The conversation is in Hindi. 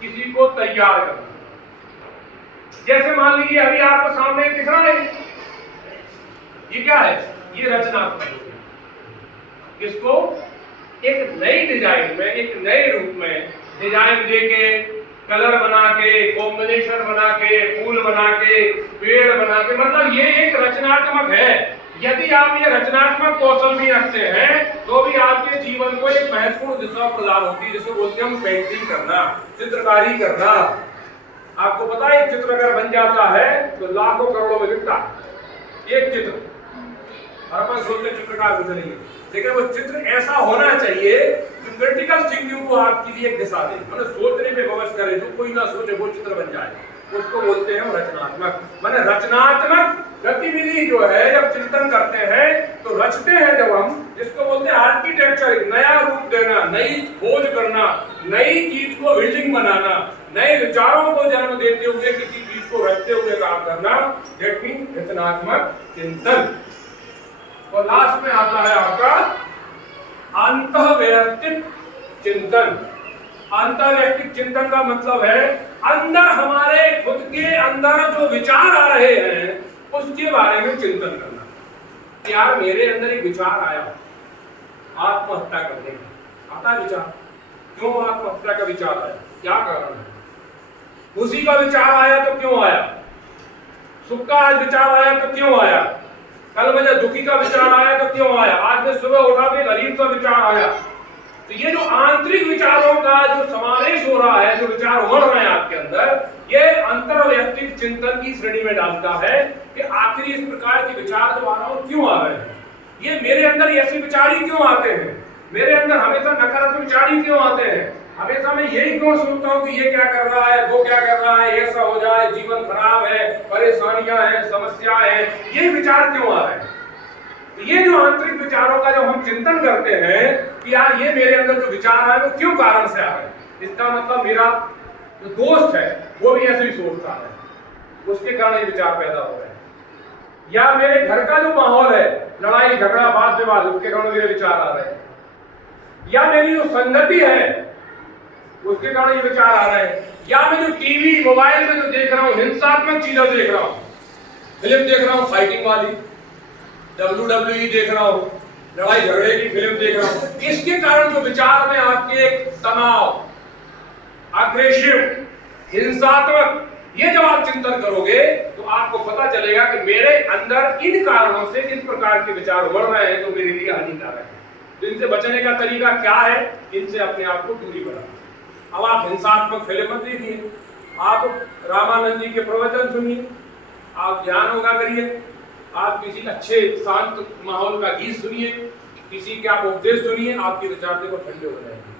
किसी को तैयार करना। जैसे मान लीजिए अभी आपको सामने दिख रहा है, ये क्या है? ये रचनात्मक। इसको एक नई डिजाइन में, एक नए रूप में डिजाइन देके, कलर बना के, कॉम्बिनेशन बना के, फूल बना के, पेड़ बना के, मतलब ये एक रचनात्मक है। यदि आप ये रचनात्मक कौशल भी रखते हैं तो भी आपके जीवन को एक महत्वपूर्ण दिशा प्रदान होती है, जिसको बोलते हैं हम पेंटिंग करना, चित्रकारी करना। आपको पता है एक चित्र अगर बन जाता है तो लाखों करोड़ों में बिकता है एक चित्र। और अपन सोचते चित्रकार कुछ नहीं है, लेकिन वो चित्र ऐसा होना चाहिए कि क्रिटिकल थिंकिंग को आपके लिए एक दिशा दे, मतलब सोचने पे विवश करे, जो कोई ना सोचे वो चित्र बन जाए। उसको बोलते हैं रचनात्मक। माने रचनात्मक गतिविधि जो है, जब चिंतन करते हैं तो रचते हैं जब हम, जिसको बोलते हैं आर्किटेक्चर, एक नया रूप देना, नई खोज करना, नई चीज को बिल्डिंग बनाना, नए विचारों को जन्म देते हुए किसी चीज को रचते हुए काम करना, दैट मीन्स रचनात्मक चिंतन। और लास्ट में आता है आपका अंतःवैयक्तिक चिंतन। अंतःवैयक्तिक चिंतन का मतलब है अंदर, हमारे खुद के अंदर जो विचार आ रहे हैं उसके बारे में चिंतन करना। यार मेरे अंदर एक विचार आया आत्महत्या करने का, आता है विचार, क्यों आत्महत्या का विचार आया, क्या कारण है? खुशी का विचार आया तो क्यों आया? सुख का विचार आया तो क्यों आया? कल मुझे दुखी का विचार आया तो क्यों आया? आज मैं सुबह उठा तो गरीब का विचार आया। तो ये जो आंतरिक विचारों का जो समावेश हो रहा है, जो विचार उमड़ रहे हैं आपके अंदर, ये अंतर्वैयक्तिक चिंतन की श्रेणी में डालता है कि आखिर इस प्रकार के विचार जो आ रहा है क्यों आ रहे हैं, ये मेरे अंदर ऐसे विचार ही क्यों आते हैं, मेरे अंदर हमेशा नकारात्मक विचार ही क्यों आते हैं, हमेशा मैं यही क्यों सोचता हूँ कि ये क्या कर रहा है, वो क्या कर रहा है, ऐसा हो जाए, जीवन खराब है, परेशानियां हैं, समस्याएं हैं, ये विचार क्यों आ रहे हैं? तो ये जो आंतरिक विचारों का जब हम चिंतन करते हैं कि यार ये मेरे अंदर जो विचार आए वो क्यों कारण से आ रहे हैं, इसका मतलब मेरा जो दोस्त है वो भी ऐसे ही सोचता है, उसके कारण ये विचार पैदा हो रहे हैं। या मेरे घर का जो माहौल है, लड़ाई झगड़ा वाद विवाद, उसके कारण मेरे विचार आ रहे हैं। या मेरी जो संगति है उसके कारण ये विचार आ रहे हैं। या मैं जो टीवी मोबाइल में जो देख रहा हूँ, हिंसात्मक चीजें देख रहा हूँ, फिल्म देख रहा हूँ फाइटिंग वाली, WWE देख रहा हूँ, लड़ाई झगड़े की फिल्म देख रहा हूँ, इसके कारण जो विचार में आपके तनाव, अग्रेसिव, हिंसात्मक, ये जब आप चिंतन करोगे तो आपको पता चलेगा कि मेरे अंदर इन कारणों से इस प्रकार के विचार उमड़ रहे हैं जो मेरे लिए हानिकारक है। तो इनसे बचने का तरीका क्या है? इनसे अपने आप को दूरी बनाना। अब आप हिंसात्मक फिल्म मत देखिए, आप रामानंद जी के प्रवचन सुनिए, आप ध्यान होगा करिए, आप किसी अच्छे शांत माहौल का गीत सुनिए, किसी के आप उपदेश सुनिए, आपके विचार देखो ठंडे हो जाएंगे।